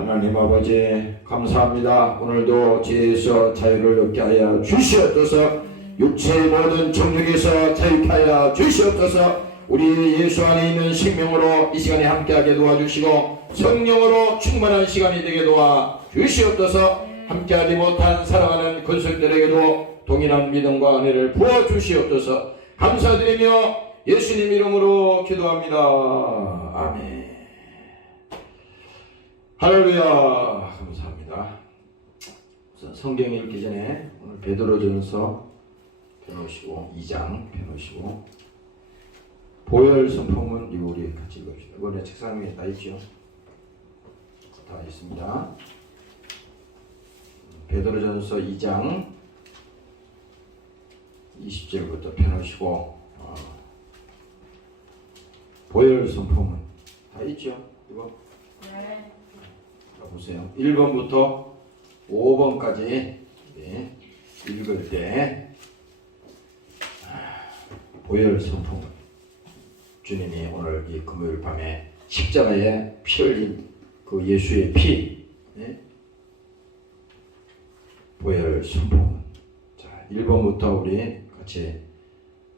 하나님 아버지 감사합니다. 오늘도 죄에서 자유를 얻게 하여 주시옵소서. 육체의 모든 정욕에서 자유케 하여 주시옵소서. 우리 예수 안에 있는 생명으로 이 시간에 함께하게 도와주시고 성령으로 충만한 시간이 되게 도와 주시옵소서. 함께하지 못한 사랑하는 권속들에게도 동일한 믿음과 은혜를 부어주시옵소서. 감사드리며 예수님 이름으로 기도합니다. 아멘. 할렐루야. 감사합니다. 우선 성경 읽기 전에 오늘 베드로전서 펴놓으시고 2장 펴놓으시고 보혈 선포문 이거 우리 같이 읽읍시다. 이번에 책상 위에 다 있죠? 다 있습니다. 베드로전서 2장 20절부터 펴놓으시고 보혈 선포문 다 있죠? 이거? 네. 자, 보세요. 1번부터 5번까지 읽을 때 보혈 선포문, 주님이 오늘 이 금요일 밤에 십자가에 피 흘린 그 예수의 피, 보혈 선포문. 자, 1번부터 우리 같이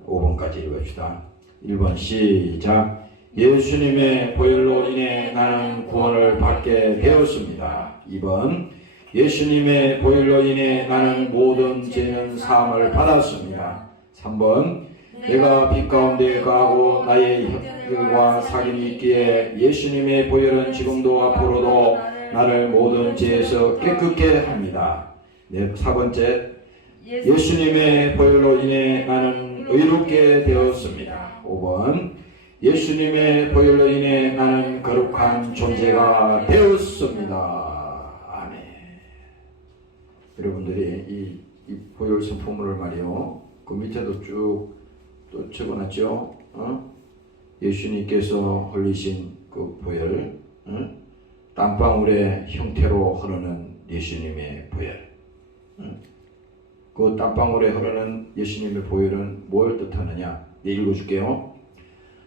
5번까지 읽읍시다. 1번 시작. 예수님의 보혈로 인해 나는 구원을 받게 되었습니다. 2번 예수님의 보혈로 인해 나는 모든 죄는 사함을 받았습니다. 3번 내가 빛 가운데 거하고 나의 형들과 사귐이 있기에 예수님의 보혈은 지금도 앞으로도 나를 모든 죄에서 깨끗게 합니다. 4번째 예수님의 보혈로 인해 나는 의롭게 되었습니다. 5번 예수님의 보혈로 인해 나는 거룩한 존재가 되었습니다. 아멘. 여러분들이 이 보혈 선포문을 말이요, 그 밑에도 쭉 또 적어놨죠. 예수님께서 흘리신 그 보혈, 땀방울의 형태로 흐르는 예수님의 보혈. 그 땀방울에 흐르는 예수님의 보혈은 뭘 뜻하느냐? 네, 읽어줄게요.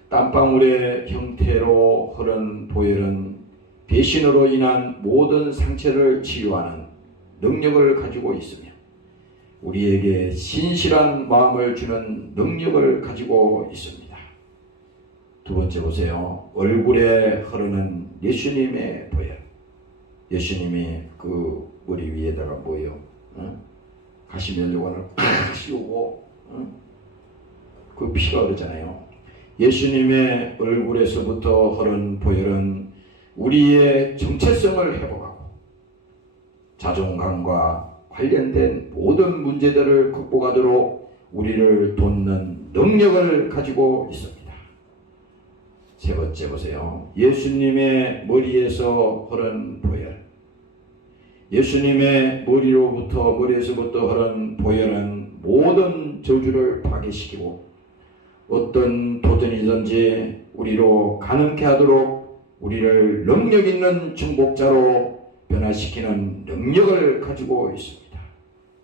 땀방울의 형태로 흐른 보혈은 배신으로 인한 모든 상처를 치유하는 능력을 가지고 있으며 우리에게 신실한 마음을 주는 능력을 가지고 있습니다. 두 번째 보세요. 얼굴에 흐르는 예수님의 보혈. 예수님이 그 머리 위에다가 뭐예요? 가시면류관을 팍 씌우고 그 피가 흐르잖아요. 예수님의 얼굴에서부터 흐른 보혈은 우리의 정체성을 회복하고 자존감과 관련된 모든 문제들을 극복하도록 우리를 돕는 능력을 가지고 있습니다. 세 번째 보세요. 예수님의 머리에서 흐른 보혈. 예수님의 머리에서부터 흐른 보혈은 모든 저주를 파괴시키고 어떤 도전이든지 우리로 가능케 하도록 우리를 능력 있는 정복자로 변화시키는 능력을 가지고 있습니다.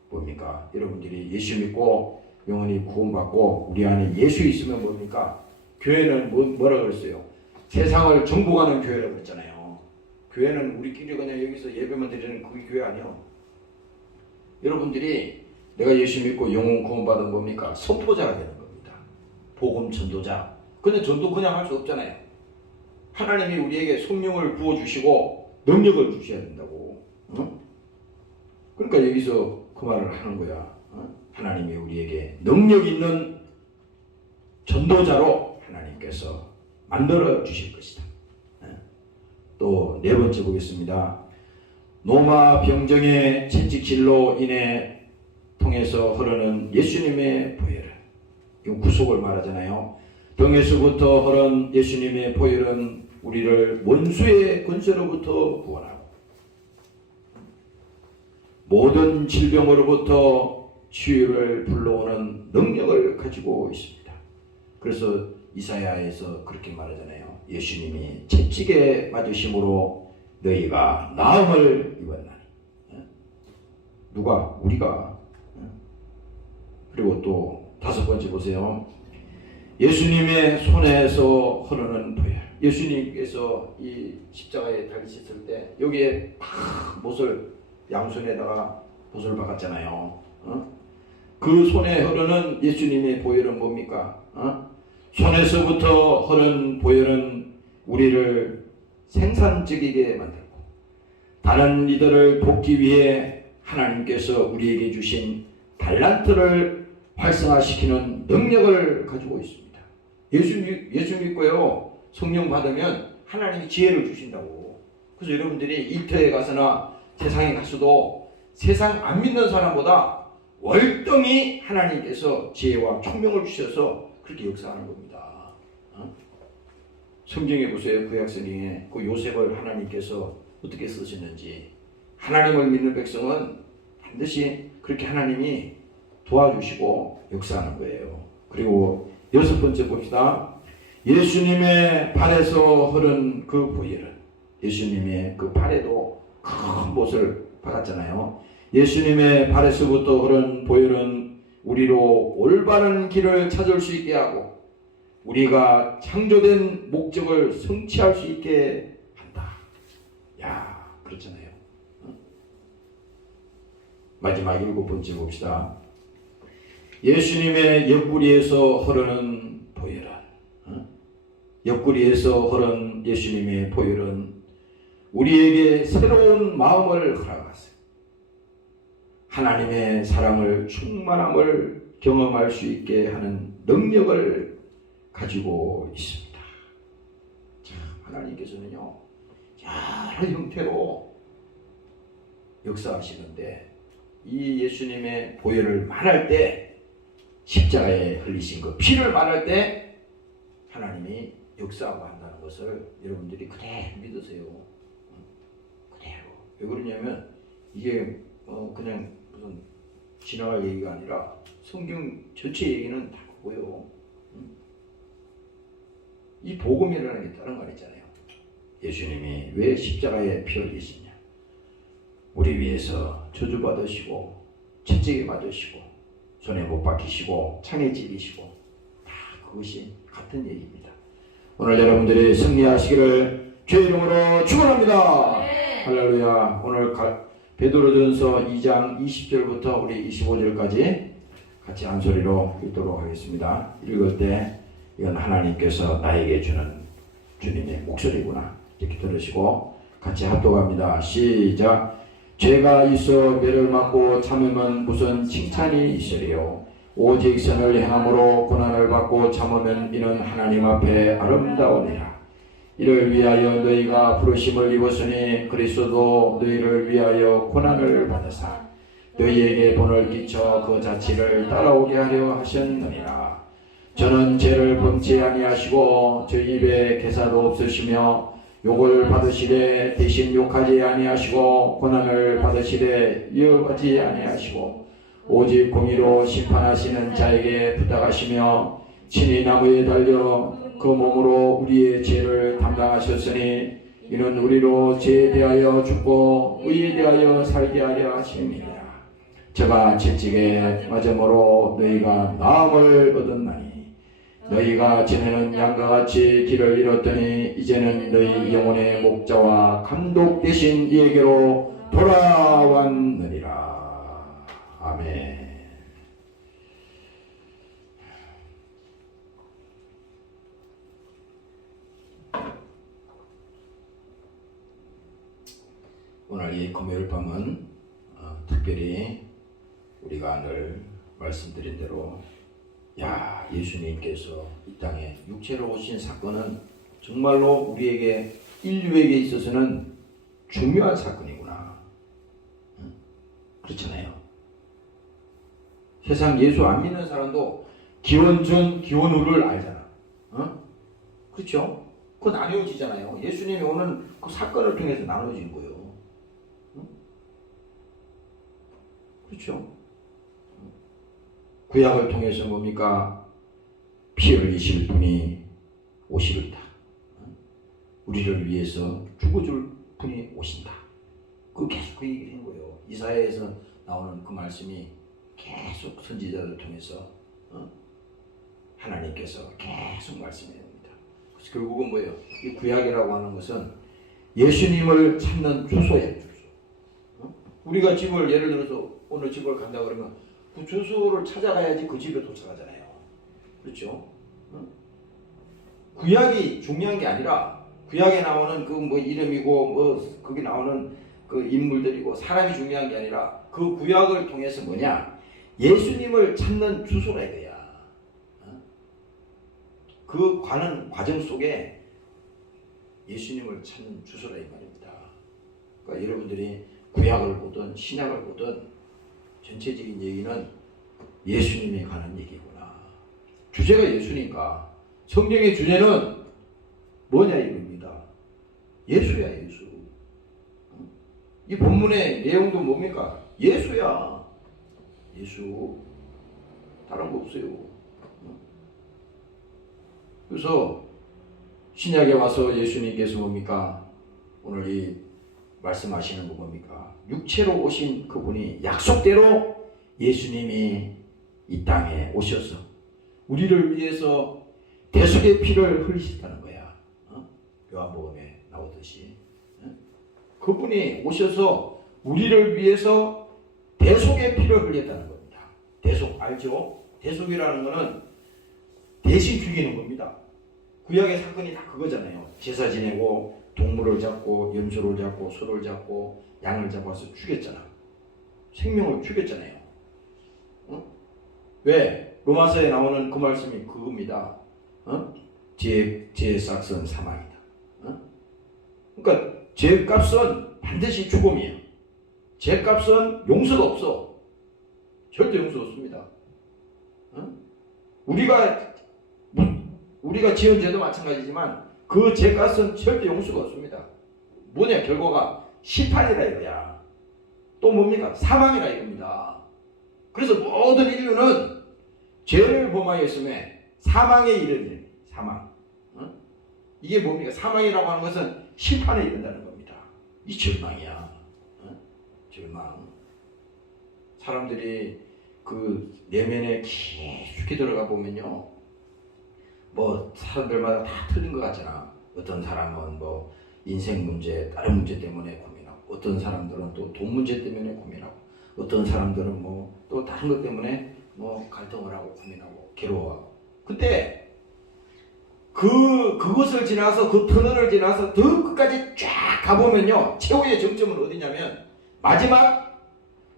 뭡니까? 여러분들이 예수 믿고 영원히 구원받고 우리 안에 예수 있으면 뭡니까? 교회는 뭐라 그랬어요? 세상을 정복하는 교회라고 그랬잖아요. 교회는 우리끼리 그냥 여기서 예배만 드리는 그게 교회 아니에요. 여러분들이 내가 예수 믿고 영원 구원받은 뭡니까? 선포자가 되는 겁니다. 복음 전도자. 근데 전도 그냥 할 수 없잖아요. 하나님이 우리에게 성령을 부어주시고 능력을 주셔야 된다고. 그러니까 여기서 그 말을 하는 거야. 하나님이 우리에게 능력 있는 전도자로 하나님께서 만들어 주실 것이다. 또 네 번째 보겠습니다. 노마 병정의 채찍질로 인해 통해서 흐르는 예수님의 보혈. 이건 구속을 말하잖아요. 등에서부터 흐른 예수님의 보혈은 우리를 원수의 권세로부터 구원하고 모든 질병으로부터 치유를 불러오는 능력을 가지고 있습니다. 그래서 이사야에서 그렇게 말하잖아요. 예수님이 채찍에 맞으심으로 너희가 나음을 입었나니. 누가? 우리가. 그리고 또 다섯 번째 보세요. 예수님의 손에서 흐르는 보혈. 예수님께서 이 십자가에 달리셨을 때 여기에 못을 양손에다가 못을 박았잖아요. 그 손에 흐르는 예수님의 보혈은 뭡니까? 손에서부터 흐른 보혈은 우리를 생산적이게 만들고 다른 이들을 돕기 위해 하나님께서 우리에게 주신 달란트를 활성화시키는 능력을 가지고 있습니다. 예수 믿고요, 성령 받으면 하나님이 지혜를 주신다고. 그래서 여러분들이 일터에 가서나 세상에 가서도 세상 안 믿는 사람보다 월등히 하나님께서 지혜와 총명을 주셔서 그렇게 역사하는 겁니다. 성경에 보세요. 구약 성경에 그 요셉을 하나님께서 어떻게 쓰셨는지. 하나님을 믿는 백성은 반드시 그렇게 하나님이 도와주시고 역사하는 거예요. 그리고 여섯 번째 봅시다. 예수님의 발에서 흐른 그 보혈은, 예수님의 그 발에도 큰 못을 박았잖아요. 예수님의 발에서부터 흐른 보혈은 우리로 올바른 길을 찾을 수 있게 하고 우리가 창조된 목적을 성취할 수 있게 한다. 야, 그렇잖아요. 마지막 일곱 번째 봅시다. 예수님의 옆구리에서 흐르는 보혈은, 옆구리에서 흐른 예수님의 보혈은 우리에게 새로운 마음을 허락하세요. 하나님의 사랑을 충만함을 경험할 수 있게 하는 능력을 가지고 있습니다. 자, 하나님께서는요, 여러 형태로 역사하시는데 이 예수님의 보혈을 말할 때, 십자가에 흘리신 그 피를 말할 때 하나님이 역사하고 한다는 것을 여러분들이 그대로 믿으세요. 그대로. 왜 그러냐면 이게 그냥 무슨 지나갈 얘기가 아니라 성경 전체 얘기는 다 그거예요. 이 복음이라는 게 다른 거 아니잖아요. 예수님이 왜 십자가에 피 흘리시냐? 우리 위해서 저주받으시고 채찍에 맞으시고 손에 못 박히시고 창에 찔리시고 다 그것이 같은 얘기입니다. 오늘 여러분들이 승리하시기를 주의 이름으로 축원합니다. 네. 할렐루야. 오늘 베드로전서 2장 20절부터 우리 25절까지 같이 한 소리로 읽도록 하겠습니다. 읽을 때 이건 하나님께서 나에게 주는 주님의 목소리구나 이렇게 들으시고 같이 합독합니다. 시작. 죄가 있어 매를 맞고 참으면 무슨 칭찬이 있으리요. 오직 선을 행함으로 고난을 받고 참으면 이는 하나님 앞에 아름다우니라. 이를 위하여 너희가 부르심을 입었으니 그리스도도 너희를 위하여 고난을 받으사 너희에게 본을 끼쳐 그 자치를 따라오게 하려 하셨느니라. 저는 죄를 범치 아니하시고 저희 입에 개사도 없으시며 욕을 받으시되 대신 욕하지 아니하시고 고난을 받으시되 이어가지 아니하시고 오직 공의로 심판하시는 자에게 부탁하시며 친히 나무에 달려 그 몸으로 우리의 죄를 담당하셨으니 이는 우리로 죄에 대하여 죽고 의에 대하여 살게 하려 하심이니라. 저가 채찍에 맞음으로 너희가 나음을 얻었나니 너희가 전에는 양과 같이 길을 잃었더니 이제는 너희 영혼의 목자와 감독 되신 이에게로 돌아왔느니라. 아멘. 오늘 이 금요일 밤은 특별히 우리가 늘 말씀드린 대로 예수님께서 이 땅에 육체로 오신 사건은 정말로 우리에게 인류에게 있어서는 중요한 사건이구나. 그렇잖아요. 세상 예수 안 믿는 사람도 기원 전 기원 후를 알잖아. 그렇죠? 그거 나뉘어지잖아요. 예수님이 오는 그 사건을 통해서 나눠진 거예요. 그렇죠? 구약을 통해서 뭡니까? 피 흘리실 분이 오시리다. 우리를 위해서 죽어줄 분이 오신다. 그 계속 그 얘기를 하는 거예요. 이사야에서 나오는 그 말씀이 계속 선지자를 통해서 하나님께서 계속 말씀해 옵니다. 결국은 뭐예요? 이 구약이라고 하는 것은 예수님을 찾는 주소예요. 주소. 우리가 집을 예를 들어서 어느 집을 간다 그러면 그 주소를 찾아가야지 그 집에 도착하잖아요. 그렇죠? 구약이 중요한 게 아니라 구약에 나오는 그 뭐 이름이고 뭐 거기 나오는 그 인물들이고 사람이 중요한 게 아니라 그 구약을 통해서 뭐냐? 예수님을 찾는 주소라 이거야. 그 가는 과정 속에 예수님을 찾는 주소라 이 말입니다. 그러니까 여러분들이 구약을 보든 신약을 보든 전체적인 얘기는 예수님이 가는 얘기구나. 주제가 예수니까 성경의 주제는 뭐냐 이겁니다. 예수야 예수. 이 본문의 내용도 뭡니까? 예수야. 예수. 다른 거 없어요. 그래서 신약에 와서 예수님께서 뭡니까? 오늘 이 말씀하시는 거 뭡니까? 육체로 오신 그분이 약속대로 예수님이 이 땅에 오셔서 우리를 위해서 대속의 피를 흘리셨다는 거야. 요한복음에 나오듯이. 그분이 오셔서 우리를 위해서 대속의 피를 흘렸다는 겁니다. 대속 알죠? 대속이라는 거는 대신 죽이는 겁니다. 구약의 사건이 다 그거잖아요. 제사 지내고 동물을 잡고 염소를 잡고 소를 잡고 양을 잡아서 죽였잖아. 생명을 죽였잖아요. 왜? 로마서에 나오는 그 말씀이 그겁니다. 죄의 삭은 사망이다. 그러니까 죄값은 반드시 죽음이에요. 죄값은 용서가 없어. 절대 용서 없습니다. 우리가 지은 죄도 마찬가지지만 그 죄값은 절대 용서가 없습니다. 뭐냐 결과가 심판이라 이거야. 또 뭡니까? 사망이라 이겁니다. 그래서 모든 인류는 죄를 범하였음에 사망에 이르는 사망. 이게 뭡니까? 사망이라고 하는 것은 심판에 이른다는 겁니다. 이 절망이야. 절망. 사람들이 그 내면에 깊이 들어가 보면요. 뭐 사람들마다 다 틀린 것 같잖아. 어떤 사람은 뭐 인생 문제, 다른 문제 때문에 고민하고, 어떤 사람들은 또 돈 문제 때문에 고민하고, 어떤 사람들은 뭐 또 다른 것 때문에 뭐 갈등을 하고 고민하고 괴로워하고. 근데 그것을 지나서 그 터널을 지나서 더 끝까지 쫙 가보면요. 최후의 정점은 어디냐면 마지막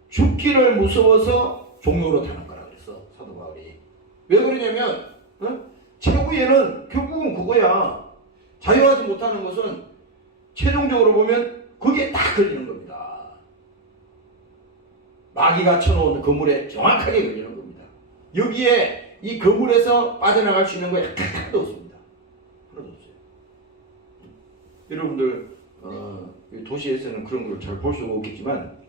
죽기를 무서워서 종로로 타는 거라 그랬어. 사도 바울이. 왜 그러냐면 최후에는 결국은 그거야. 자유하지 못하는 것은 최종적으로 보면 거기에 딱 걸리는 겁니다. 마귀가 쳐놓은 그물에 정확하게 걸리는 겁니다. 여기에 이 그물에서 빠져나갈 수 있는 거 하나도 없습니다. 하나도 없어요. 여러분들 도시에서는 그런 걸 잘 볼 수가 없겠지만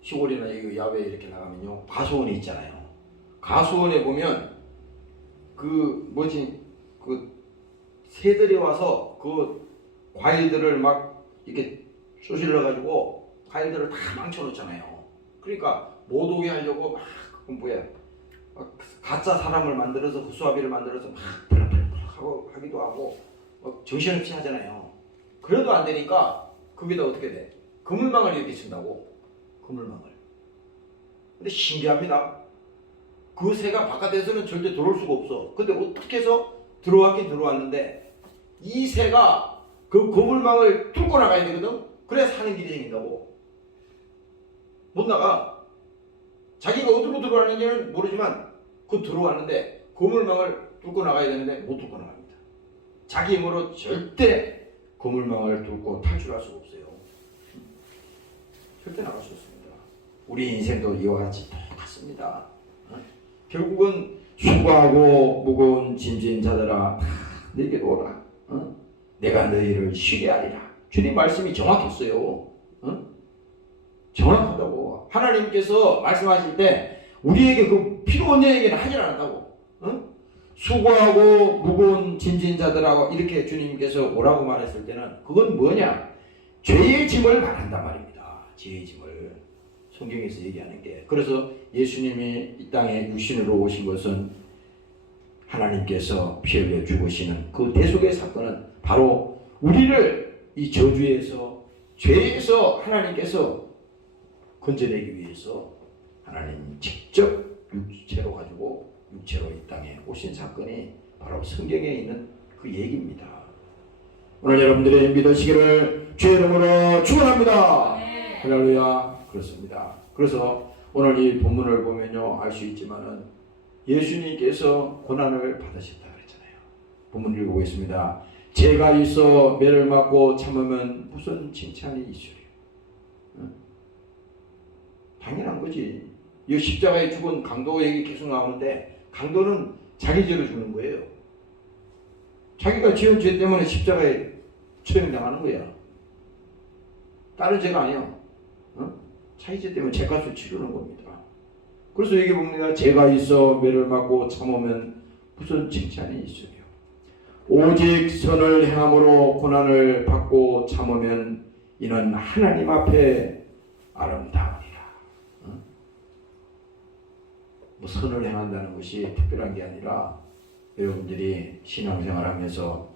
시골이나 야외에 이렇게 나가면요. 가수원이 있잖아요. 가수원에 보면 그 새들이 와서 그 과일들을 막 이렇게 쏘실러 가지고 과일들을 다 망쳐놓잖아요. 그러니까 못 오게 하려고 막 가짜 사람을 만들어서 그 수아비를 만들어서 막 하고 하기도 하고 막 정신없이 하잖아요. 그래도 안 되니까 거기다 어떻게 돼? 그물망을 이렇게 친다고. 그물망을. 근데 신기합니다. 그 새가 바깥에서는 절대 들어올 수가 없어. 근데 어떻게 해서 들어왔긴 들어왔는데 이 새가 그 그물망을 뚫고 나가야 되거든. 그래야 사는 길이 생긴다고. 못 나가. 자기가 어디로 들어왔는지는 모르지만 그 들어왔는데 그물망을 뚫고 나가야 되는데 못 뚫고 나갑니다. 자기 힘으로 절대 그물망을 뚫고 탈출할 수가 없어요. 절대 나갈 수 없습니다. 우리 인생도 이와 같이 똑같습니다. 결국은 수고하고 무거운 짐진 자들아 내게로 오라. 내가 너희를 쉬게 하리라. 주님 말씀이 정확했어요. 정확하다고. 하나님께서 말씀하실 때 우리에게 그 필요 없는 얘기는 하질 않았다고. 수고하고 무거운 짐진 자들하고 이렇게 주님께서 오라고 말했을 때는 그건 뭐냐? 죄의 짐을 말한단 말입니다. 죄의 짐을. 성경에서 얘기하는 게. 그래서 예수님이 이 땅에 육신으로 오신 것은 하나님께서 피 흘려 죽으시는 그 대속의 사건은 바로 우리를 이 저주에서 죄에서 하나님께서 건져내기 위해서 하나님 직접 육체로 가지고 육체로 이 땅에 오신 사건이 바로 성경에 있는 그 얘기입니다. 오늘 여러분들이 믿으시기를 주의 이름으로 축원합니다. 할렐루야. 그렇습니다. 그래서 오늘 이 본문을 보면요 알 수 있지만은 예수님께서 고난을 받으셨다 그랬잖아요. 본문 읽어보겠습니다. 죄가 있어 매를 맞고 참으면 무슨 칭찬이 있으리요. 당연한 거지. 이 십자가에 죽은 강도 얘기 계속 나오는데 강도는 자기 죄로 죽는 거예요. 자기가 지은 죄 때문에 십자가에 처형당하는 거야. 다른 죄가 아니야. 자기 죄 때문에 죄값을 치르는 겁니다. 그래서 여기 봅니다. 죄가 있어 매를 맞고 참으면 무슨 칭찬이 있으리요. 오직 선을 행함으로 고난을 받고 참으면 이는 하나님 앞에 아름다우리라. 뭐 선을 행한다는 것이 특별한 게 아니라 여러분들이 신앙생활하면서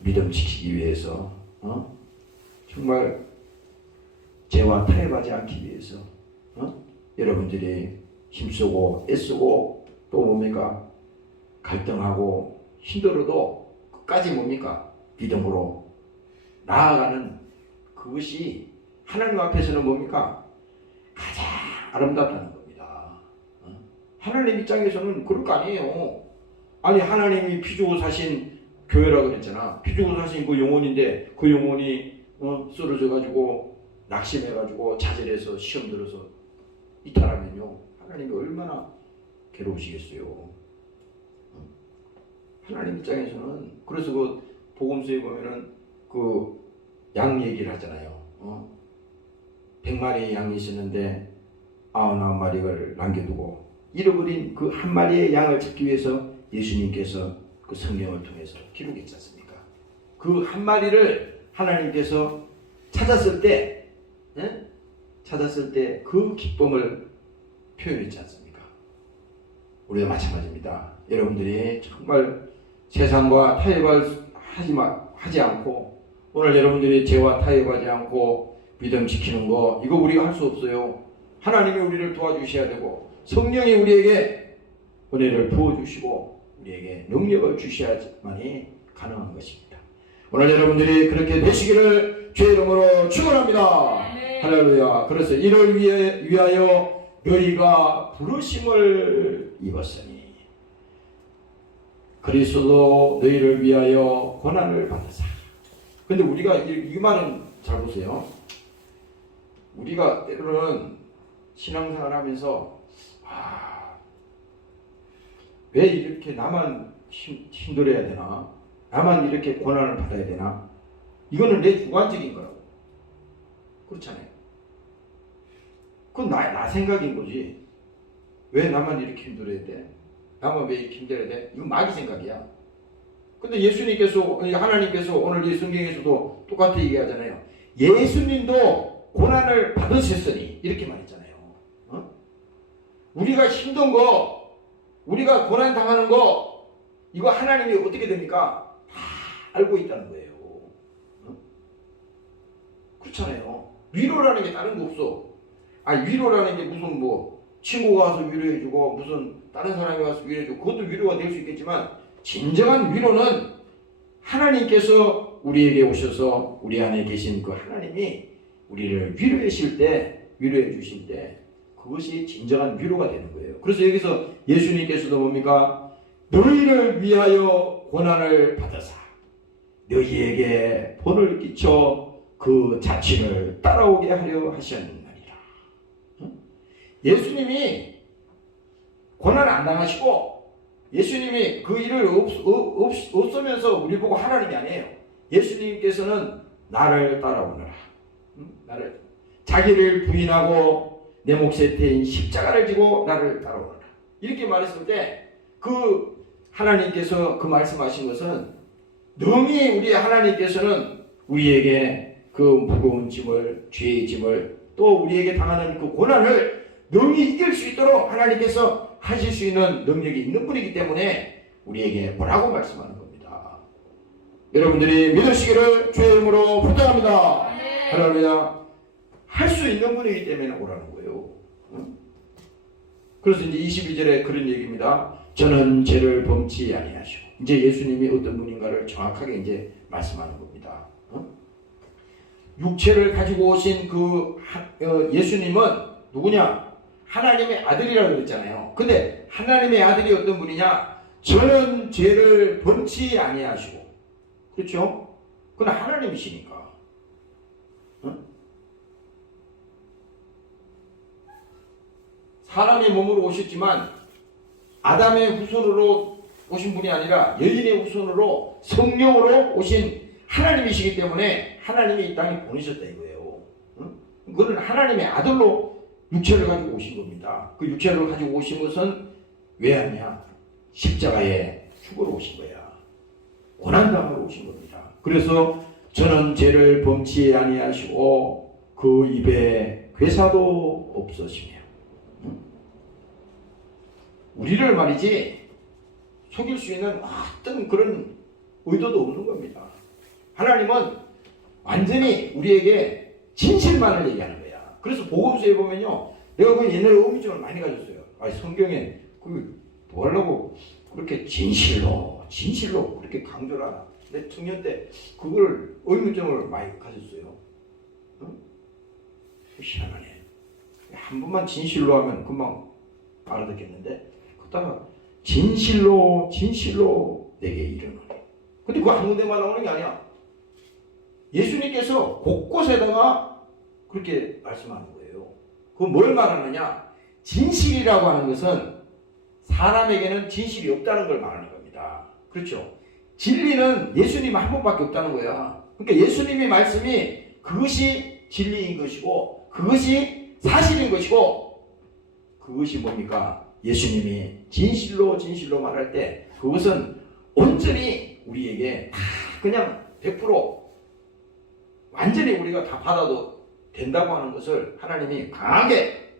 믿음 지키기 위해서 정말 죄와 타협하지 않기 위해서 여러분들이 힘쓰고 애쓰고 또 뭡니까 갈등하고 힘들어도 끝까지 뭡니까 믿음으로 나아가는 그것이 하나님 앞에서는 뭡니까 가장 아름답다는 겁니다. 하나님 입장에서는 그럴 거 아니에요. 아니 하나님이 피 주고 사신 교회라고 그랬잖아. 피 주고 사신 그 영혼인데 그 영혼이 쓰러져 가지고 낙심해 가지고 좌절해서 시험 들어서 이탈하면요 하나님이 얼마나 괴로우시겠어요. 하나님 입장에서는 그래서 그 복음서에 보면은 그 양 얘기를 하잖아요. 100마리의 양이 있었는데 99마리를 남겨두고 잃어버린 그 한 마리의 양을 찾기 위해서 예수님께서 그 성경을 통해서 기록했지 않습니까? 그 한 마리를 하나님께서 찾았을 때 그 기쁨을 표현했지 않습니까? 우리도 마찬가지입니다. 여러분들이 정말 세상과 타협을 하지 않고 오늘 여러분들이 죄와 타협하지 않고 믿음 지키는 거 이거 우리가 할 수 없어요. 하나님이 우리를 도와주셔야 되고 성령이 우리에게 은혜를 부어주시고 우리에게 능력을 주셔야만이 가능한 것입니다. 오늘 여러분들이 그렇게 되시기를 주의 이름으로 축원합니다. 할렐루야. 그래서 이를 위하여 너희가 부르심을 입었으니 그리스도도 너희를 위하여 고난을 받으사. 근데 우리가 이 말은 잘 보세요. 우리가 때로는 신앙생활 하면서 왜 이렇게 나만 힘들어야 되나? 나만 이렇게 고난을 받아야 되나? 이거는 내 주관적인 거라고. 그렇잖아요. 그건 나 생각인 거지. 왜 나만 이렇게 힘들어야 돼? 나만 왜 이렇게 힘들어야 돼? 이건 마귀 생각이야. 근데 예수님께서, 하나님께서 오늘 이 성경에서도 똑같이 얘기하잖아요. 예수님도 고난을 받으셨으니 이렇게 말했잖아요. 우리가 힘든 거, 우리가 고난 당하는 거 이거 하나님이 어떻게 됩니까? 다 알고 있다는 거예요. 그렇잖아요. 위로라는 게 다른 거 없어. 위로라는 게 무슨 뭐 친구가 와서 위로해주고 무슨 다른 사람이 와서 위로해주고 그것도 위로가 될 수 있겠지만 진정한 위로는 하나님께서 우리에게 오셔서 우리 안에 계신 그 하나님이 우리를 위로해 주실 때 그것이 진정한 위로가 되는 거예요. 그래서 여기서 예수님께서도 뭡니까? 너희를 위하여 고난을 받으사 너희에게 본을 끼쳐 그 자친을 따라오게 하려 하셨느니라. 예수님이 고난 안 당하시고 예수님이 그 일을 없으면서 우리 보고 하나님이 아니에요. 예수님께서는 나를 따라오너라. 나를 자기를 부인하고 내 몫에 태인 십자가를 지고 나를 따라오너라. 이렇게 말했을 때 그 하나님께서 그 말씀하신 것은 능히 우리 하나님께서는 우리에게 그 무거운 짐을 죄의 짐을 또 우리에게 당하는 그 고난을 능히 이길 수 있도록 하나님께서 하실 수 있는 능력이 있는 분이기 때문에 우리에게 뭐라고 말씀하는 겁니다. 여러분들이 믿으시기를 주의 이름으로 부탁합니다. 할렐루야. 할 수 있는 분이기 때문에 오라는 거예요. 그래서 이제 22절에 그런 얘기입니다. 저는 죄를 범치 아니하시고, 이제 예수님이 어떤 분인가를 정확하게 이제 말씀하는 겁니다. 육체를 가지고 오신 예수님은 누구냐? 하나님의 아들이라고 그랬잖아요. 근데 하나님의 아들이 어떤 분이냐? 저는 죄를 범치 아니하시고, 그렇죠? 그건 하나님이시니까. 사람의 몸으로 오셨지만 아담의 후손으로 오신 분이 아니라 여인의 후손으로 성령으로 오신 하나님이시기 때문에 하나님이 이 땅에 보내셨다 이거예요. 그거는 하나님의 아들로 육체를 가지고 오신 겁니다. 그 육체를 가지고 오신 것은 왜 하냐? 십자가에 죽으러 오신 거야. 고난당하러 오신 겁니다. 그래서 저는 죄를 범치 아니하시고 그 입에 괴사도 없으시며, 우리를 말이지 속일 수 있는 어떤 그런 의도도 없는 겁니다. 하나님은 완전히 우리에게 진실만을 얘기하는 거야. 그래서 복음서에 보면요, 내가 그 옛날에 의미점을 많이 가졌어요. 성경에 뭐 하려고 그렇게 진실로 그렇게 강조를 하나. 내 청년 때 그걸 의미점을 많이 가졌어요. 희한하네. 한 번만 진실로 하면 금방 알아듣겠는데, 그러다가 진실로 내게 이르노니. 근데 그거 한 군데만 나오는 게 아니야. 예수님께서 곳곳에다가 그렇게 말씀하는 거예요. 그건 뭘 말하느냐? 진실이라고 하는 것은 사람에게는 진실이 없다는 걸 말하는 겁니다. 그렇죠? 진리는 예수님 한 분밖에 없다는 거야. 그러니까 예수님의 말씀이 그것이 진리인 것이고, 그것이 사실인 것이고, 그것이 뭡니까? 예수님이 진실로 말할 때 그것은 온전히 우리에게 다 그냥 100% 완전히 우리가 다 받아도 된다고 하는 것을 하나님이 강하게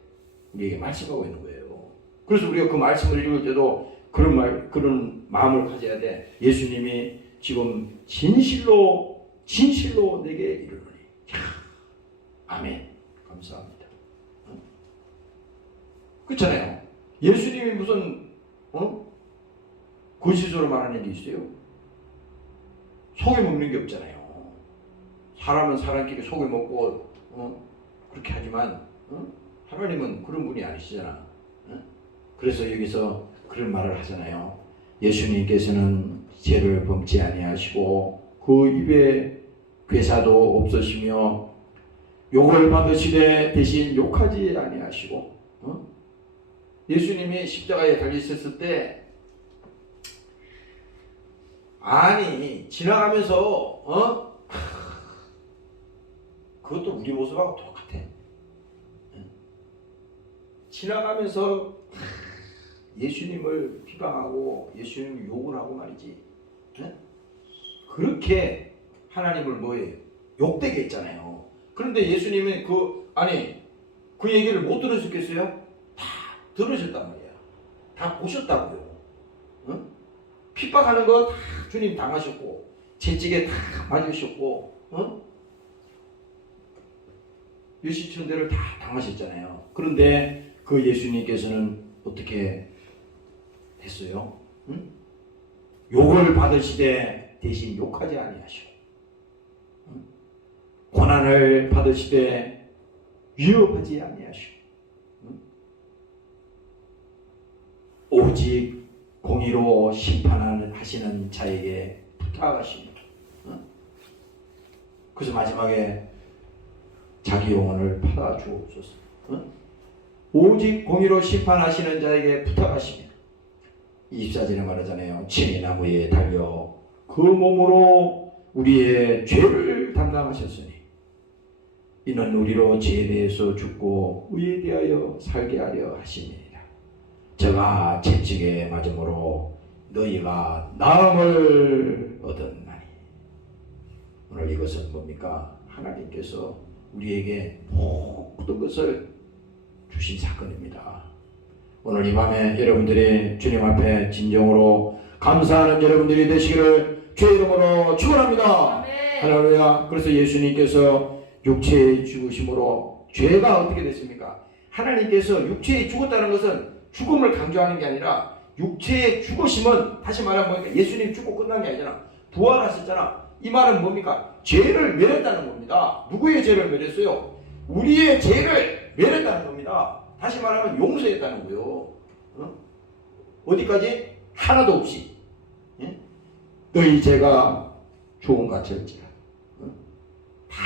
우리에게 말씀하고 있는 거예요. 그래서 우리가 그 말씀을 읽을 때도 그런 마음을 가져야 돼. 예수님이 지금 진실로 내게 이르노니. 아멘. 감사합니다. 그렇잖아요. 예수님이 무슨 거짓으로 말하는 게 있어요? 속에 먹는 게 없잖아요. 사람은 사람끼리 속에 먹고 그렇게 하지만 하나님은 그런 분이 아니시잖아. 그래서 여기서 그런 말을 하잖아요. 예수님께서는 죄를 범치 아니하시고 그 입에 괴사도 없으시며 욕을 받으시되 대신 욕하지 아니하시고. 예수님이 십자가에 달리셨을 때 지나가면서 그것도 우리 모습하고 똑같아. 지나가면서 예수님을 비방하고 예수님을 욕을 하고 말이지. 그렇게 하나님을 뭐예요? 욕되게 했잖아요. 그런데 예수님은 그 얘기를 못 들으셨겠어요? 다 들으셨단 말이야. 다 보셨다고요. 핍박하는 거 다 주님 당하셨고, 채찍에 다 맞으셨고, 유시천대를 다 당하셨잖아요. 그런데 그 예수님께서는 어떻게 했어요? 욕을 받으시되 대신 욕하지 아니하시고, 고난을 받으시되 위협하지 아니하시고, 오직 공의로 심판하시는 자에게 부탁하십니다. 그래서 마지막에 자기 영혼을 받아 주옵소서. 오직 공의로 심판하시는 자에게 부탁하십니다. 24절에 말하잖아요. 친히 나무에 달려 그 몸으로 우리의 죄를 담당하셨으니 이는 우리로 죄에 대해서 죽고 의에 대하여 살게 하려 하심이니라. 저가 채찍에 맞음으로 너희가 나음을 얻었나니. 오늘 이것은 뭡니까? 하나님께서 우리에게 모든 것을 주신 사건입니다. 오늘 이 밤에 여러분들이 주님 앞에 진정으로 감사하는 여러분들이 되시기를 주의 이름으로 축원합니다. 아멘. 할렐루야. 그래서 예수님께서 육체의 죽으심으로 죄가 어떻게 됐습니까? 하나님께서 육체에 죽었다는 것은 죽음을 강조하는 게 아니라 육체의 죽으심은 다시 말하면 뭡니까? 예수님 죽고 끝난 게 아니잖아. 부활하셨잖아. 이 말은 뭡니까? 죄를 멸했다는 겁니다. 누구의 죄를 멸했어요? 우리의 죄를 멸했다는 겁니다. 다시 말하면 용서했다는 거예요. 어디까지? 하나도 없이. 예? 너희 죄가 주홍같을지라. 다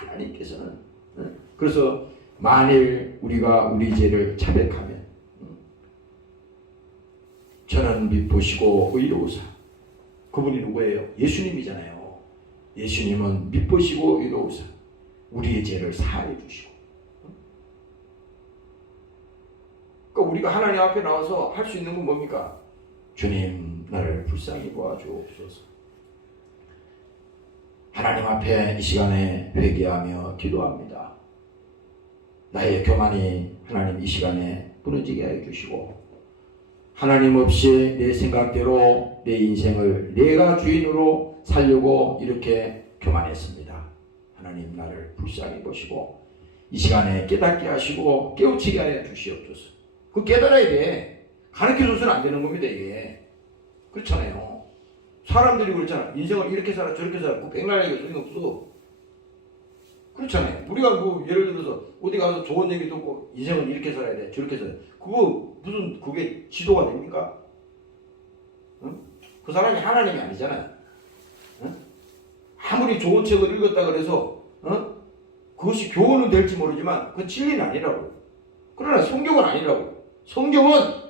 하나님께서는. 그래서 만일 우리가 우리 죄를 자백하면 저는 미쁘시고 의로우사. 그분이 누구예요? 예수님이잖아요. 예수님은 미쁘시고 의로우사. 우리의 죄를 사하여 주시고. 그러니까 우리가 하나님 앞에 나와서 할 수 있는 건 뭡니까? 주님, 나를 불쌍히 보아주옵소서. 하나님 앞에 이 시간에 회개하며 기도합니다. 나의 교만이 하나님 이 시간에 무너지게 해 주시고, 하나님 없이 내 생각대로 내 인생을 내가 주인으로 살려고 이렇게 교만했습니다. 하나님 나를 불쌍히 보시고 이 시간에 깨닫게 하시고 깨우치게 하여 주시옵소서. 그 깨달아야 돼. 가르쳐줘서는 안 되는 겁니다. 이게 그렇잖아요. 사람들이 그렇잖아. 인생을 이렇게 살아 저렇게 살아 그 백날 얘기가 소용없어. 그렇잖아요. 우리가 뭐 예를 들어서 어디 가서 좋은 얘기 듣고 인생은 이렇게 살아야 돼 저렇게 살아야 돼. 그거 무슨 그게 지도가 됩니까? 응? 그 사람이 하나님이 아니잖아요. 응? 아무리 좋은 책을 읽었다 그래서 그것이 교훈은 될지 모르지만 그건 진리는 아니라고. 그러나 성경은 아니라고. 성경은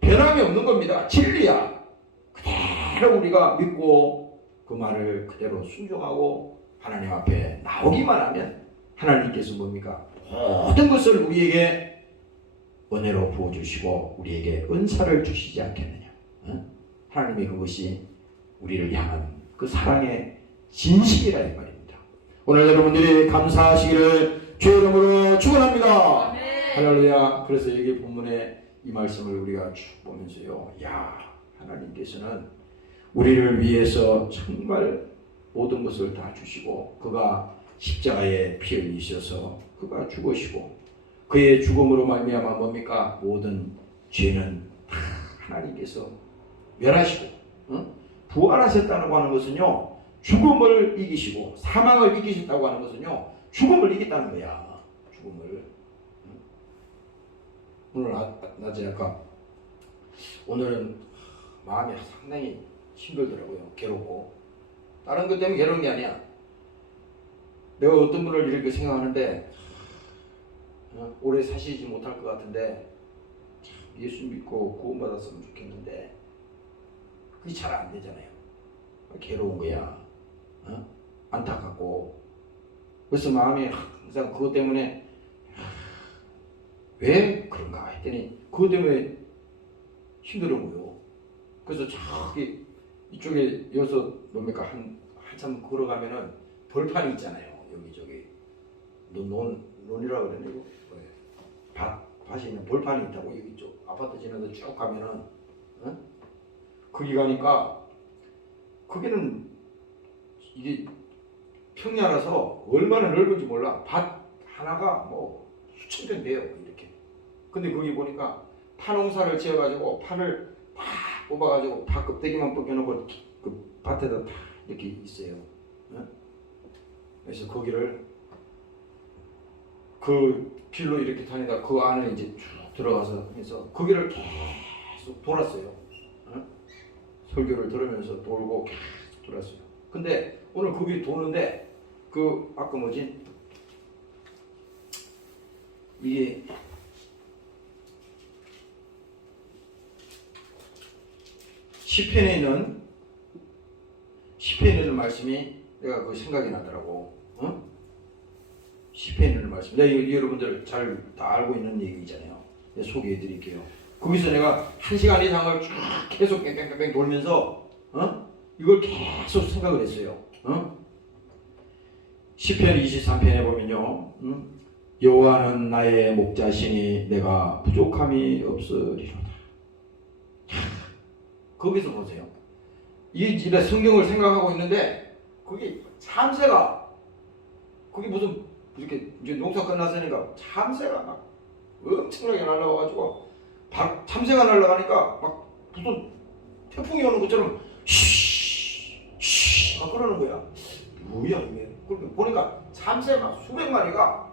변함이 없는 겁니다. 진리야. 그대로 우리가 믿고 그 말을 그대로 순종하고 하나님 앞에 나오기만 하면 하나님께서 뭡니까? 모든 것을 우리에게 은혜로 부어주시고 우리에게 은사를 주시지 않겠느냐. 하나님이 그것이 우리를 향한 그 사랑의 진심이라 이 말입니다. 오늘 여러분들이 감사하시기를 주의 이름으로 축원합니다. 할렐루야. 그래서 여기 본문에 이 말씀을 우리가 쭉 보면서요, 야, 하나님께서는 우리를 위해서 정말 모든 것을 다 주시고 그가 십자가에 피 흘리셔서 그가 죽으시고 그의 죽음으로 말미암아 뭡니까? 모든 죄는 다 하나님께서 멸하시고 부활하셨다고 하는 것은요, 죽음을 이기시고 사망을 이기셨다고 하는 것은요, 죽음을 이겼다는 거야. 죽음을. 오늘 낮에 아까 오늘은 마음이 상당히 힘들더라고요. 괴롭고. 다른 것 때문에 괴로운 게 아니야. 내가 어떤 분을 이렇게 생각하는데 오래 사시지 못할 것 같은데 예수 믿고 구원받았으면 좋겠는데 그게 잘 안 되잖아요. 괴로운 거야. 안타깝고. 그래서 마음이 항상 그것 때문에 왜 그런가 했더니 그것 때문에 힘든 거요. 그래서 저기 이쪽에 여기서 뭡니까 한참 걸어가면은 벌판이 있잖아요. 여기저기 논이라고 그러네. 밭이 있는 벌판이 있다고. 여기 쪽 아파트 지나서 쭉 가면은 거기 가니까 거기는 이게 평야라서 얼마나 넓은지 몰라. 밭 하나가 뭐 수천 평 돼요. 이렇게. 근데 거기 보니까 파농사를 지어가지고 파를 다 뽑아가지고 파 껍데기만 벗겨놓고 그 밭에다 다 이렇게 있어요. 그래서 거기를 그 길로 이렇게 다니다 그 안에 이제 쭉 들어가서 해서 거기를 계속 돌았어요. 설교를 들으면서 돌고 계속 돌았어요. 근데 오늘 거기 도는데 그 아까 뭐지? 이게 시편에 있는 말씀이 내가 그 생각이 나더라고. 시편에 있는 말씀. 내가 여러분들 잘 다 알고 있는 얘기잖아요. 내가 소개해 드릴게요. 거기서 내가 1시간 이상을 쭉 계속 뺑뺑뺑뺑 돌면서 이걸 계속 생각을 했어요. 시편 23편에 보면요, 여호와는 나의 목자시니 내가 부족함이 없으리로다. 거기서 보세요. 이 집에 성경을 생각하고 있는데 거기 참새가 거기 무슨 이렇게 이제 농사 끝났으니까 참새가 막 엄청나게 날아와가지고 참새가 날아가니까 막 무슨 태풍이 오는 것처럼 쉬쉬 막 그러는 거야. 뭐야 이게? 그렇게 보니까 참새가 수백 마리가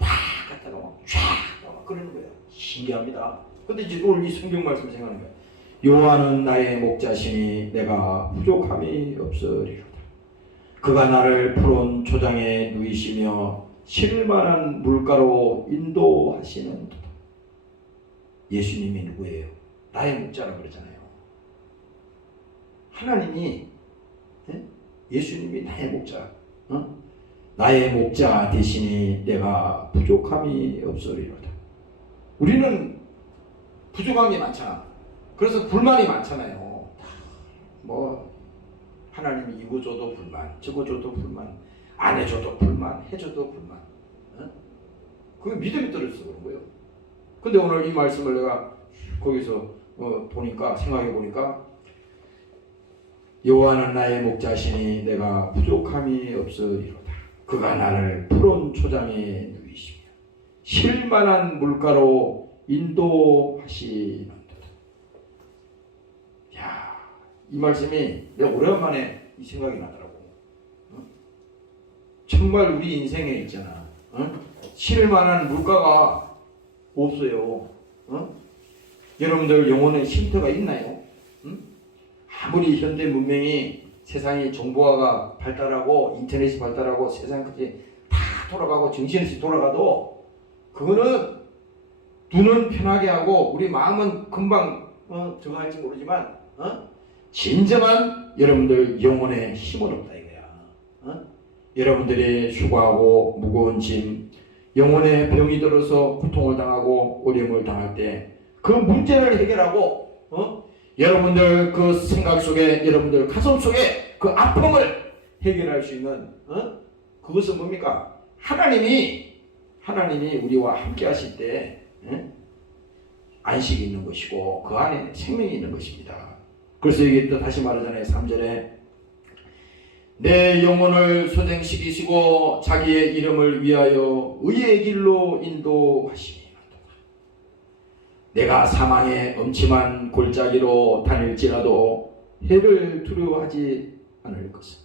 팍 갔다가 막 그러는 거야. 신기합니다. 근데 이제 오늘 이 성경 말씀 생각하는 거야. 여호와는 나의 목자시니 내가 부족함이 없으리로다. 그가 나를 푸른 초장에 누이시며 쉴만한 물가로 인도하시는도다. 예수님이 누구예요? 나의 목자라고 그러잖아요. 하나님이 예수님이 나의 목자, 나의 목자 대신에 내가 부족함이 없으리로다. 우리는 부족함이 많잖아. 그래서 불만이 많잖아요. 뭐 하나님이 이거 줘도 불만, 저거 줘도 불만, 안 해줘도 불만, 해줘도 불만. 그게 믿음이 떨어져서 그런 거예요. 근데 오늘 이 말씀을 내가 거기서 보니까 생각해 보니까 여호와는 나의 목자시니 내가 부족함이 없으리로다. 그가 나를 푸른 초장에 누이시며 쉴만한 물가로 인도하시는도다. 야, 이 말씀이 내가 오랜만에 이 생각이 나더라고. 정말 우리 인생에 있잖아. 쉴만한 물가가 없어요. 여러분들 영혼의 쉼터가 있나요? 아무리 현대 문명이 세상이 정보화가 발달하고 인터넷이 발달하고 세상까지 다 돌아가고 정신없이 돌아가도 그거는 눈은 편하게 하고 우리 마음은 금방 저거 할지 모르지만 진정한 여러분들 영혼의 힘은 없다 이거야. 여러분들이 수고하고 무거운 짐, 영혼의 병이 들어서 고통을 당하고 어려움을 당할 때 그 문제를 해결하고 여러분들 그 생각 속에 여러분들 가슴 속에 그 아픔을 해결할 수 있는 그것은 뭡니까? 하나님이 우리와 함께 하실 때 안식이 있는 것이고 그 안에 생명이 있는 것입니다. 그래서 여기 또 다시 말하잖아요. 3절에 내 영혼을 소생시키시고 자기의 이름을 위하여 의의 길로 인도하시니 내가 사망의 엄침한 골짜기로 다닐지라도 해를 두려워하지 않을 것은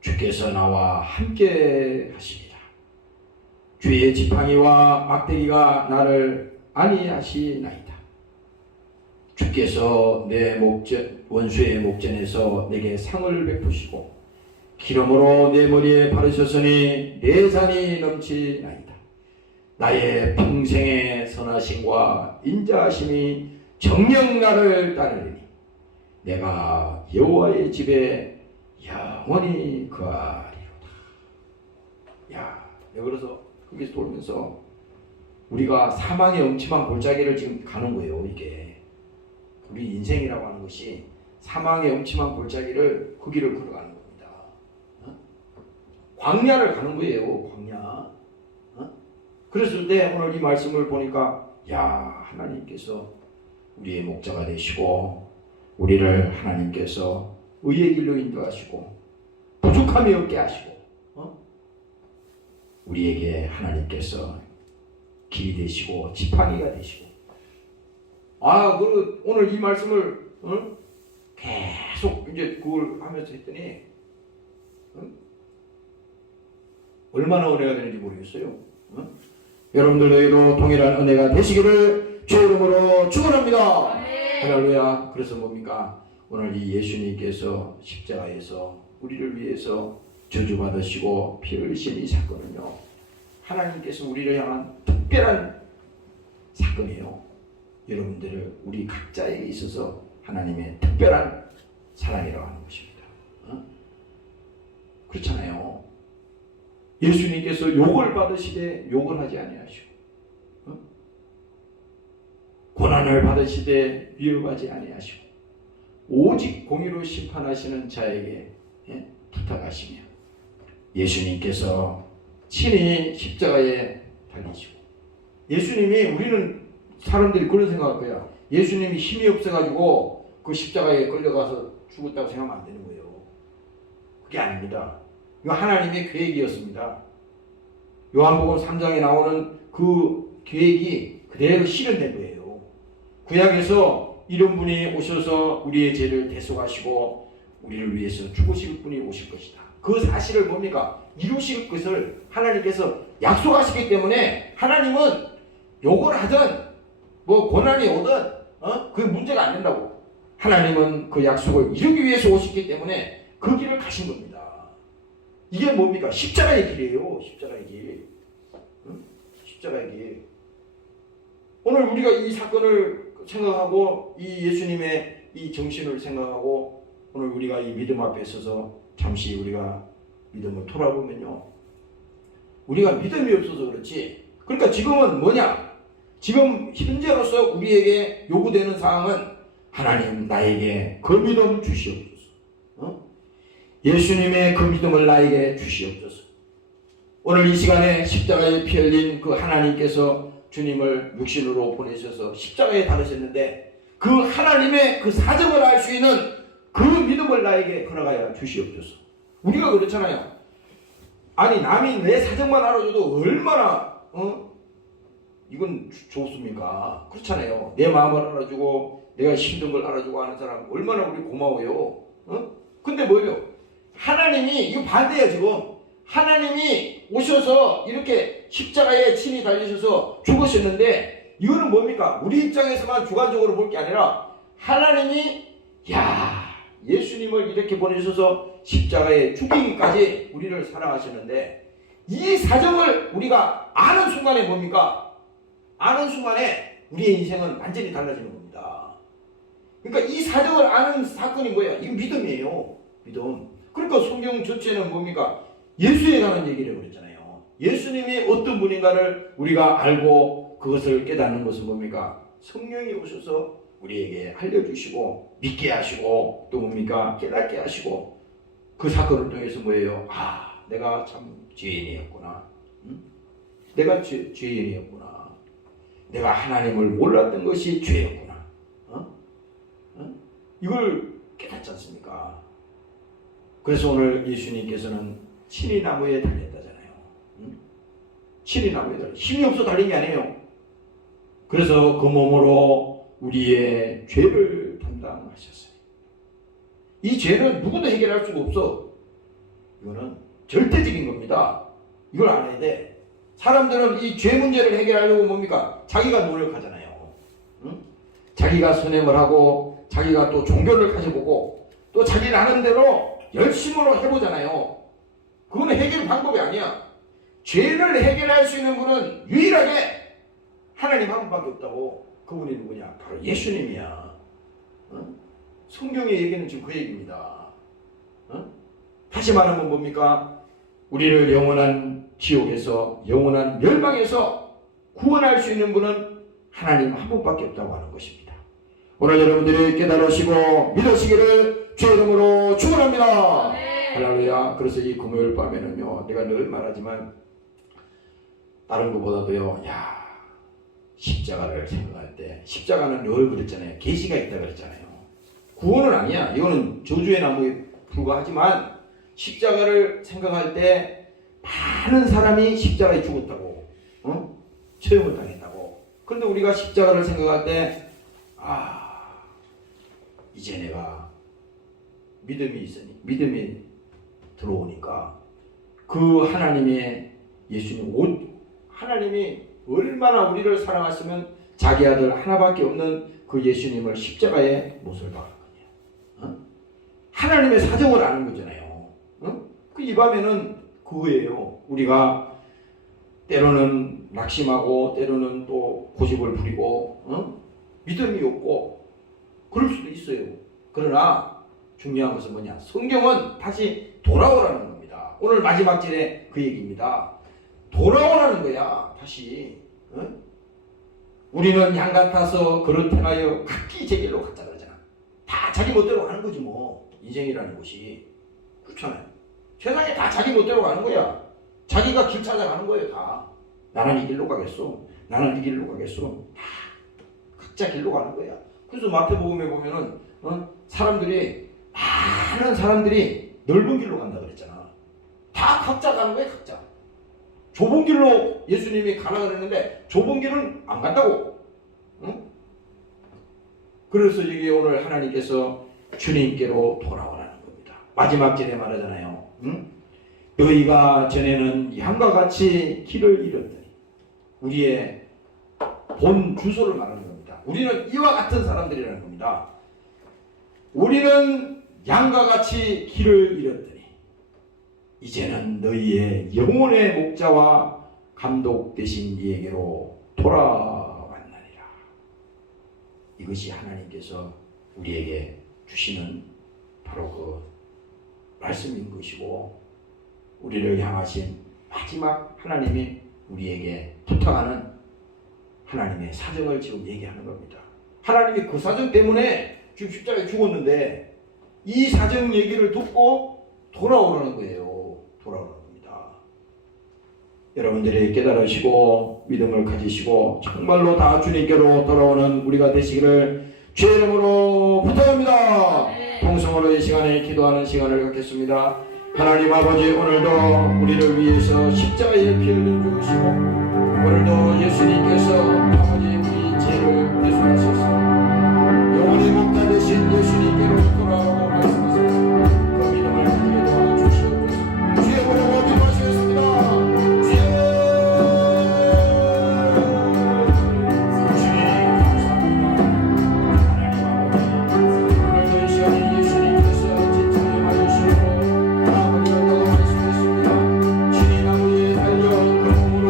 주께서 나와 함께 하십니다. 주의 지팡이와 막대기가 나를 안위하시나이다. 주께서 내 원수의 목전에서 내게 상을 베푸시고 기름으로 내 머리에 바르셨으니 내 잔이 넘치나이다. 나의 평생의 선하심과 인자하심이 정녕 나를 따르리니 내가 여호와의 집에 영원히 거하리로다. 야, 그래서 거기서 돌면서 우리가 사망의 엄침한 골짜기를 지금 가는 거예요. 이게 우리 인생이라고 하는 것이 사망의 엄침한 골짜기를 그 길을 걸어가는 겁니다. 광야를 가는 거예요. 광야. 그래서 오늘 이 말씀을 보니까 야, 하나님께서 우리의 목자가 되시고 우리를 하나님께서 의의 길로 인도하시고 부족함이 없게 하시고 우리에게 하나님께서 길이 되시고 지팡이가 되시고 오늘 이 말씀을 계속 이제 그걸 하면서 했더니 얼마나 은혜가 되는지 모르겠어요. 여러분들에게도 동일한 은혜가 되시기를 주 이름으로 축원합니다. 할렐루야. 그래서 뭡니까? 오늘 이 예수님께서 십자가에서 우리를 위해서 저주받으시고 피 흘리신 이 사건은요, 하나님께서 우리를 향한 특별한 사건이에요. 여러분들을 우리 각자에게 있어서 하나님의 특별한 사랑이라고 하는 것입니다. 그렇잖아요. 예수님께서 욕을 받으시되 욕을 하지 아니하시고 고난을 받으시되 위협하지 아니하시고 오직 공의로 심판하시는 자에게 부탁하시며 예수님께서 친히 십자가에 달리시고 예수님이 우리는 사람들이 그런 생각할 거야. 예수님이 힘이 없어가지고 그 십자가에 끌려가서 죽었다고 생각하면 안 되는 거예요. 그게 아닙니다. 이거 하나님의 계획이었습니다. 요한복음 3장에 나오는 그 계획이 그대로 실현된 거예요. 구약에서 이런 분이 오셔서 우리의 죄를 대속하시고 우리를 위해서 죽으실 분이 오실 것이다. 그 사실을 뭡니까? 이루실 것을 하나님께서 약속하시기 때문에 하나님은 욕을 하든 뭐 고난이 오든 그 문제가 안 된다고. 하나님은 그 약속을 이루기 위해서 오셨기 때문에 그 길을 가신 겁니다. 이게 뭡니까? 십자가의 길이에요. 십자가의 길. 십자가의 길. 오늘 우리가 이 사건을 생각하고 이 예수님의 이 정신을 생각하고 오늘 우리가 이 믿음 앞에 서서 잠시 우리가 믿음을 돌아보면요. 우리가 믿음이 없어서 그렇지. 그러니까 지금은 뭐냐? 지금 현재로서 우리에게 요구되는 사항은 하나님 나에게 그 믿음 주시옵소서. 예수님의 그 믿음을 나에게 주시옵소서. 오늘 이 시간에 십자가에 피 흘린 그 하나님께서 주님을 육신으로 보내셔서 십자가에 달으셨는데 그 하나님의 그 사정을 알 수 있는 그 믿음을 나에게 허락하여 주시옵소서. 우리가 그렇잖아요. 아니 남이 내 사정만 알아줘도 얼마나 이건 좋습니까? 그렇잖아요. 내 마음을 알아주고 내가 힘든 걸 알아주고 하는 사람 얼마나 우리 고마워요. 근데 뭐예요? 하나님이 이거 반대야 지금. 하나님이 오셔서 이렇게 십자가에 친히 달리셔서 죽으셨는데 이거는 뭡니까? 우리 입장에서만 주관적으로 볼 게 아니라 하나님이 예수님을 이렇게 보내셔서 십자가에 죽이기까지 우리를 사랑하시는데 이 사정을 우리가 아는 순간에 뭡니까? 아는 순간에 우리의 인생은 완전히 달라지는 겁니다. 그러니까 이 사정을 아는 사건이 뭐야? 이거 믿음이에요. 믿음. 그러니까 성경 전체는 뭡니까? 예수에 관한 얘기를 그랬잖아요. 예수님이 어떤 분인가를 우리가 알고 그것을 깨닫는 것은 뭡니까? 성령이 오셔서 우리에게 알려주시고 믿게 하시고 또 뭡니까? 깨닫게 하시고 그 사건을 통해서 뭐예요? 내가 참 죄인이었구나. 내가 죄인이었구나. 내가 하나님을 몰랐던 것이 죄였구나. 이걸 깨닫지 않습니까? 그래서 오늘 예수님께서는 친히 나무에 달렸다잖아요. 친히 나무에 달렸. 힘이 없어 달린 게 아니에요. 그래서 그 몸으로 우리의 죄를 담당하셨어요. 이 죄는 누구도 해결할 수가 없어. 이거는 절대적인 겁니다. 이걸 알아야 돼. 사람들은 이 죄 문제를 해결하려고 뭡니까? 자기가 노력하잖아요. 자기가 선행을 하고 자기가 또 종교를 가져보고 또 자기 나는 대로 열심으로 해보잖아요. 그거는 해결 방법이 아니야. 죄를 해결할 수 있는 분은 유일하게 하나님 한 분밖에 없다고. 그분이 누구냐? 바로 예수님이야. 성경의 얘기는 지금 그 얘기입니다. 다시 말하면 뭡니까? 우리를 영원한 지옥에서 영원한 멸망에서 구원할 수 있는 분은 하나님 한 분밖에 없다고 하는 것입니다. 오늘 여러분들이 깨달으시고 믿으시기를 주의 이름으로 축원합니다. 할렐루야. 그래서 이 금요일 밤에는요, 내가 늘 말하지만 다른 것보다도요, 십자가를 생각할 때 십자가는 늘 그랬잖아요. 계시가 있다 그랬잖아요. 구원은 아니야. 이거는 저주의 나무에 불과하지만 십자가를 생각할 때 많은 사람이 십자가에 죽었다고, 처형을 당했다고. 그런데 우리가 십자가를 생각할 때 이제 내가 믿음이 있으니 믿음이 들어오니까 그 하나님의 예수님 하나님이 얼마나 우리를 사랑하시면 자기 아들 하나밖에 없는 그 예수님을 십자가에 못을 박았거든요. 하나님의 사정을 아는 거잖아요. 이 밤에는 그거예요. 우리가 때로는 낙심하고 때로는 또 고집을 부리고 믿음이 없고 그럴 수도 있어요. 그러나 중요한 것은 뭐냐? 성경은 다시 돌아오라는 겁니다. 오늘 마지막 절에 그 얘기입니다. 돌아오라는 거야. 다시. 우리는 양 같아서 그릇 행하여 각기 제 길로 갔다 그러잖아. 다 자기 멋대로 가는 거지 뭐. 인생이라는 것이. 그렇잖아요. 세상에 다 자기 멋대로 가는 거야. 자기가 길 찾아가는 거예요. 다. 나는 이 길로 가겠어. 나는 이 길로 가겠어. 다 각자 길로 가는 거야. 그래서 마태복음에 보면은 사람들이 많은 사람들이 넓은 길로 간다 그랬잖아. 다 각자 가는 거야, 각자. 좁은 길로 예수님이 가라 그랬는데 좁은 길은 안 간다고. 그래서 여기 오늘 하나님께서 주님께로 돌아오라는 겁니다. 마지막 절에 말하잖아요. 너희가 전에는 양과 같이 길을 잃었더니, 우리의 본 주소를 말하는 겁니다. 우리는 이와 같은 사람들이라는 겁니다. 우리는 양과 같이 길을 잃었더니 이제는 너희의 영혼의 목자와 감독 되신 이에게로 돌아왔나니라. 이것이 하나님께서 우리에게 주시는 바로 그 말씀인 것이고, 우리를 향하신 마지막 하나님이 우리에게 부탁하는 하나님의 사정을 지금 얘기하는 겁니다. 하나님이 그 사정 때문에 지금 십자가에 죽었는데 이 사정 얘기를 듣고 돌아오라는 거예요. 돌아오라는 겁니다. 여러분들이 깨달으시고 믿음을 가지시고 정말로 다 주님께로 돌아오는 우리가 되시기를 주의 이름으로 부탁합니다. 통성으로 이 시간에 기도하는 시간을 갖겠습니다. 하나님 아버지, 오늘도 우리를 위해서 십자가에 피 흘림 주시고 오늘도 예수님께서 아버지 우리 죄를 대속하셔서 영원히 목자 되신 예수님께로 돌아오고 말씀하셨습니다. 그 믿음을 가지게 도와주시옵소서. 주의 이름으로 기도하시겠습니다. 주님 감사합니다. 하나님 아버지, 오늘도 이 시간에 예수님께서 진정에 맞으시고 아버지가 더 말씀했습니다. 주님 아버지의 달려 그 몸으로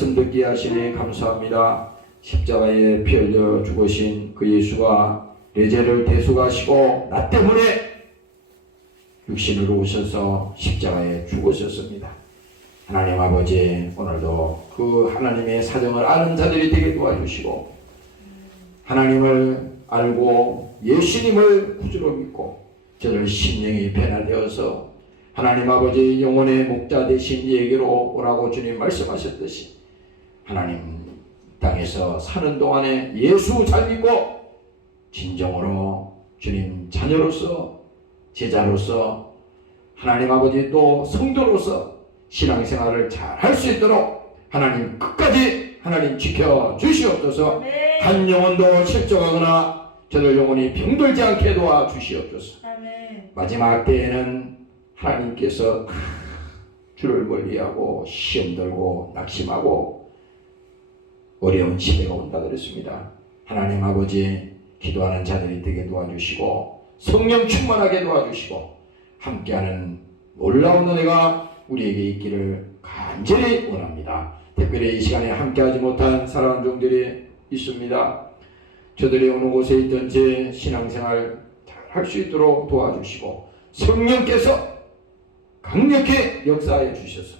말씀 듣게 하시니 감사합니다. 십자가에 피 흘려 죽으신 그 예수가 내 죄를 대속하시고 나 때문에 육신으로 오셔서 십자가에 죽으셨습니다. 하나님 아버지, 오늘도 그 하나님의 사정을 아는 자들이 되게 도와주시고 하나님을 알고 예수님을 구주로 믿고 저들 심령이 변화되어서 하나님 아버지 영혼의 목자 되신 이에게로 오라고 주님 말씀하셨듯이 하나님 땅에서 사는 동안에 예수 잘 믿고 진정으로 주님 자녀로서 제자로서 하나님 아버지 또 성도로서 신앙생활을 잘 할 수 있도록 하나님 끝까지 하나님 지켜 주시옵소서. 한 영혼도 실족하거나 저들 영혼이 병들지 않게 도와 주시옵소서. 마지막 때에는 하나님께서 주를 멀리하고 시험 들고 낙심하고 어려운 시대가 온다 그랬습니다. 하나님 아버지, 기도하는 자들이 되게 도와주시고 성령 충만하게 도와주시고 함께하는 놀라운 은혜가 우리에게 있기를 간절히 원합니다. 특별히 이 시간에 함께하지 못한 사랑하는 종들이 있습니다. 저들이 어느 곳에 있든지 신앙생활 잘 할 수 있도록 도와주시고 성령께서 강력히 역사하여 주셔서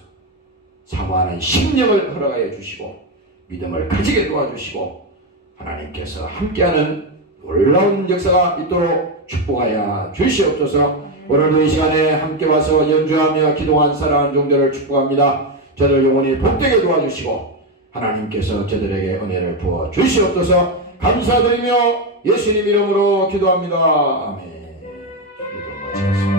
사모하는 심령을 허락하여 주시고 믿음을 가지게 도와주시고 하나님께서 함께하는 놀라운 역사가 있도록 축복하여 주시옵소서. 오늘도 이 시간에 함께 와서 연주하며 기도한 사랑하는 종들을 축복합니다. 저들 영혼이 복되게 도와주시고 하나님께서 저들에게 은혜를 부어 주시옵소서. 감사드리며 예수님 이름으로 기도합니다. 아멘. 기도 마치겠습니다.